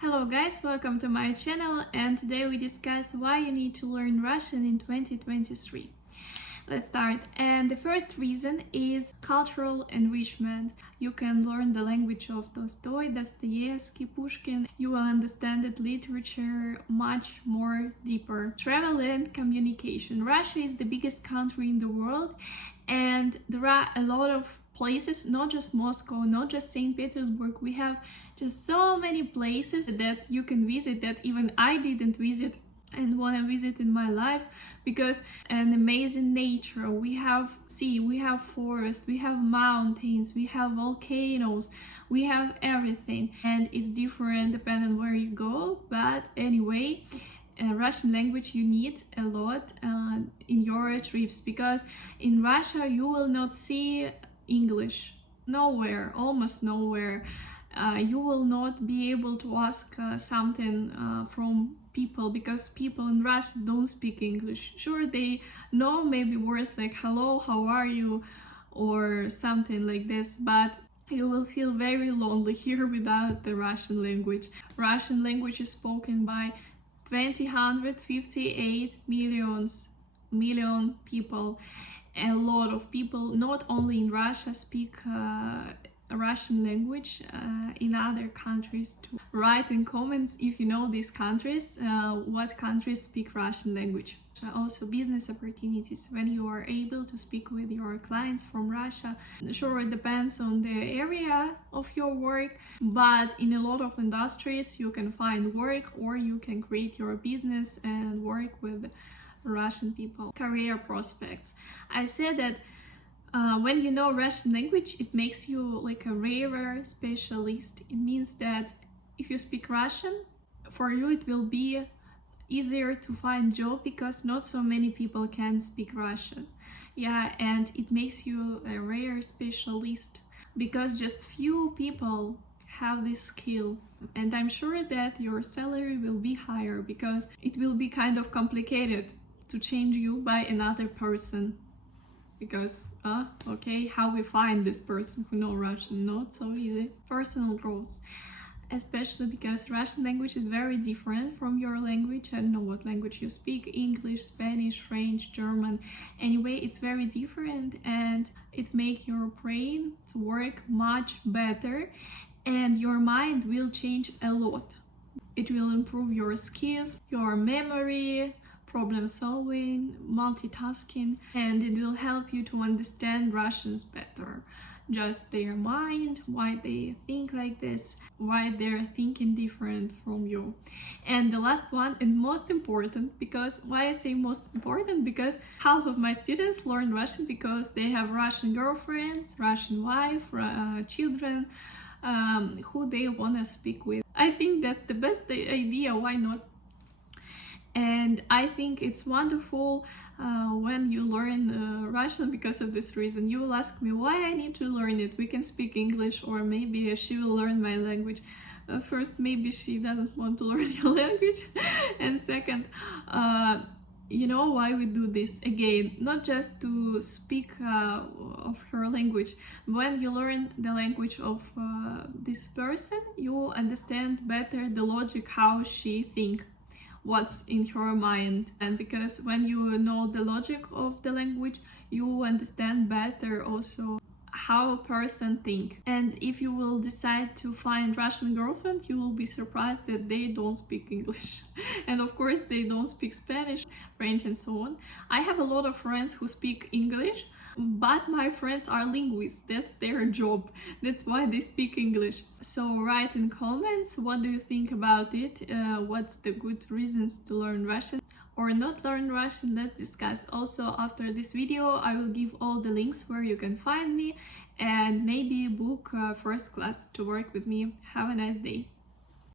Hello guys, welcome to my channel, and today we discuss why you need to learn Russian in 2023. Let's start. And the first reason is cultural enrichment. You can learn the language of Tolstoy, Dostoevsky, Pushkin. You will understand the literature much more deeper. Travel and communication. Russia is the biggest country in the world, and there are a lot of places, not just Moscow, not just St. Petersburg. We have just so many places that you can visit that even I didn't visit and want to visit in my life, because an amazing nature. We have sea, we have forest, we have mountains, we have volcanoes, we have everything, and it's different depending on where you go. But anyway, Russian language you need a lot in your trips, because in Russia you will not see English nowhere, almost nowhere. You will not be able to ask something from people, because people in Russia don't speak English. Sure, they know maybe words like hello, how are you, or something like this, but you will feel very lonely here without the Russian language. Russian language is spoken by 258 million people. A lot of people, not only in Russia, speak Russian language, in other countries too. Write in comments if you know these countries, what countries speak Russian language. Also business opportunities, when you are able to speak with your clients from Russia. Sure, it depends on the area of your work, but in a lot of industries you can find work, or you can create your business and work with Russian people. Career prospects. I said that when you know Russian language, it makes you like a rare specialist. It means that if you speak Russian, for you it will be easier to find job, because not so many people can speak Russian. Yeah, and it makes you a rare specialist, because just few people have this skill. And I'm sure that your salary will be higher, because it will be kind of complicated to change you by another person, because okay, how we find this person who know Russian? Not so easy. Personal growth, especially because Russian language is very different from your language. I don't know what language you speak, English, Spanish, French, German. Anyway, it's very different, and it makes your brain to work much better, and your mind will change a lot. It will improve your skills, your memory, problem solving, multitasking, and it will help you to understand Russians better. Just their mind, why they think like this, why they're thinking different from you. And the last one, and most important, because why I say most important, because half of my students learn Russian because they have Russian girlfriends, Russian wife, children, who they want to speak with. I think that's the best idea. Why not? And I think it's wonderful when you learn Russian because of this reason. You will ask me why I need to learn it. We can speak English, or maybe she will learn my language. First, maybe she doesn't want to learn your language. And second, you know why we do this? Again, not just to speak of her language. When you learn the language of this person, you understand better the logic, how she thinks, what's in her mind. And because when you know the logic of the language, you understand better also how a person think. And if you will decide to find Russian girlfriend, you will be surprised that they don't speak English. And of course they don't speak Spanish, French, and so on. I have a lot of friends who speak English, but my friends are linguists. That's their job. That's why they speak English. So write in comments, what do you think about it? What's the good reasons to learn Russian or not learn Russian? Let's discuss. Also, after this video, I will give all the links where you can find me, and maybe book first class to work with me. Have a nice day.